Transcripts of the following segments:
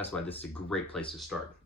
That's why this is a great place to start.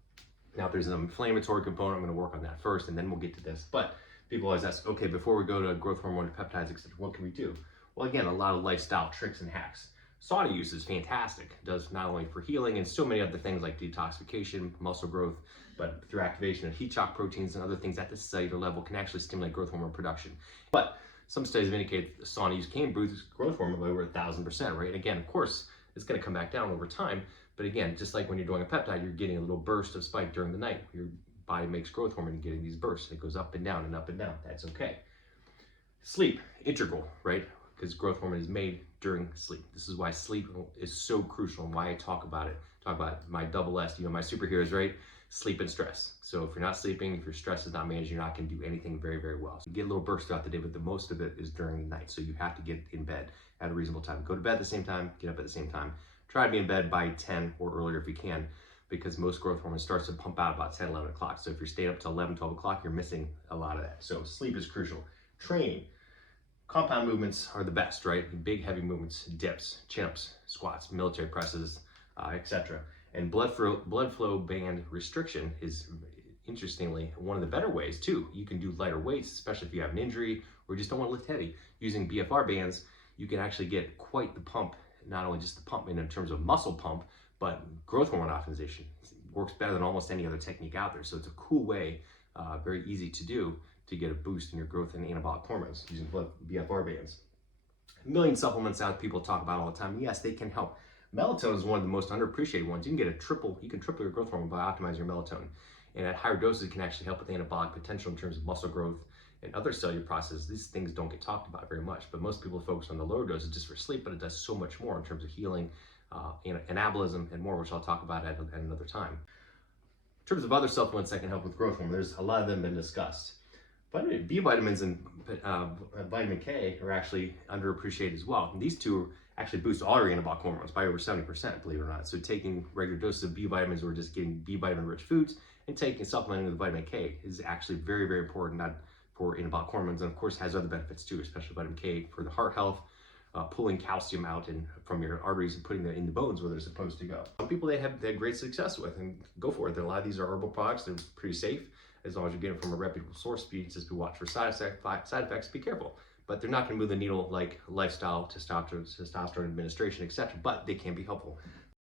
Now, if there's an inflammatory component, I'm going to work on that first, and then we'll get to this. But people always ask, okay, before we go to growth hormone, peptides, etc., what can we do? Well, again, a lot of lifestyle tricks and hacks. Sauna use is fantastic. It does not only for healing and so many other things like detoxification, muscle growth, but through activation of heat shock proteins and other things at the cellular level can actually stimulate growth hormone production. But some studies have indicated that sauna use can boost growth hormone by over 1,000%, right? And again, of course, it's going to come back down over time. But again, just like when you're doing a peptide, you're getting a little burst of spike during the night. Your body makes growth hormone and getting these bursts. It goes up and down and up and down. That's okay. Sleep, integral, right? Because growth hormone is made during sleep. This is why sleep is so crucial and why I talk about it. Talk about my double S, my superheroes, right? Sleep and stress. So if you're not sleeping, if your stress is not managed, you're not going to do anything very, very well. So you get a little burst throughout the day, but the most of it is during the night. So you have to get in bed at a reasonable time. Go to bed at the same time, get up at the same time. Try to be in bed by 10 or earlier if you can, because most growth hormone starts to pump out about 10, 11 o'clock. So if you're staying up till 11, 12 o'clock, you're missing a lot of that. So sleep is crucial. Training. Compound movements are the best, right? Big, heavy movements, dips, chin-ups, squats, military presses, etc. And blood flow band restriction is, interestingly, one of the better ways too. You can do lighter weights, especially if you have an injury or just don't want to lift heavy. Using BFR bands, you can actually get quite the pump, not only just the pump in terms of muscle pump, but growth hormone optimization. It works better than almost any other technique out there. So it's a cool way, very easy to do, to get a boost in your growth and anabolic hormones using BFR bands. A million supplements out people talk about all the time. Yes, they can help. Melatonin is one of the most underappreciated ones. You can triple your growth hormone by optimizing your melatonin. And at higher doses, it can actually help with anabolic potential in terms of muscle growth and other cellular processes. These things don't get talked about very much, but most people focus on the lower doses just for sleep, but it does so much more in terms of healing, anabolism, and more, which I'll talk about at another time. In terms of other supplements that can help with growth hormone, there's a lot of them been discussed. B vitamins and vitamin K are actually underappreciated as well. And these two actually boost all your anabolic hormones by over 70%, believe it or not. So taking regular doses of B vitamins or just getting B vitamin rich foods and supplementing with vitamin K is actually very, very important, not for anabolic hormones, and of course has other benefits too, especially vitamin K for the heart health, pulling calcium out from your arteries and putting it in the bones where they're supposed to go. Some people they have great success with, and go for it. A lot of these are herbal products. They're pretty safe as long as you're getting it from a reputable source. Just be watch for side effects. Be careful, but they're not going to move the needle like lifestyle, testosterone administration, etc. But they can be helpful.